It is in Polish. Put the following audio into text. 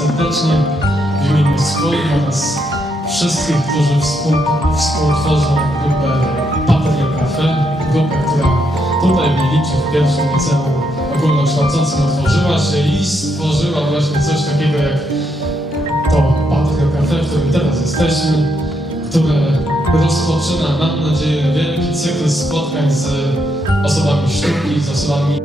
serdecznie w imieniu swoim oraz wszystkich, którzy współtworzą grupę Patria Cafe. Grupę, która tutaj w Miliczu w pierwszym liceum ogólnokształcącym otworzyła się i stworzyła właśnie coś takiego jak to Patria Cafe, w którym teraz jesteśmy, które rozpoczyna, mam nadzieję, wielki cykl spotkań z osobami sztuki, z osobami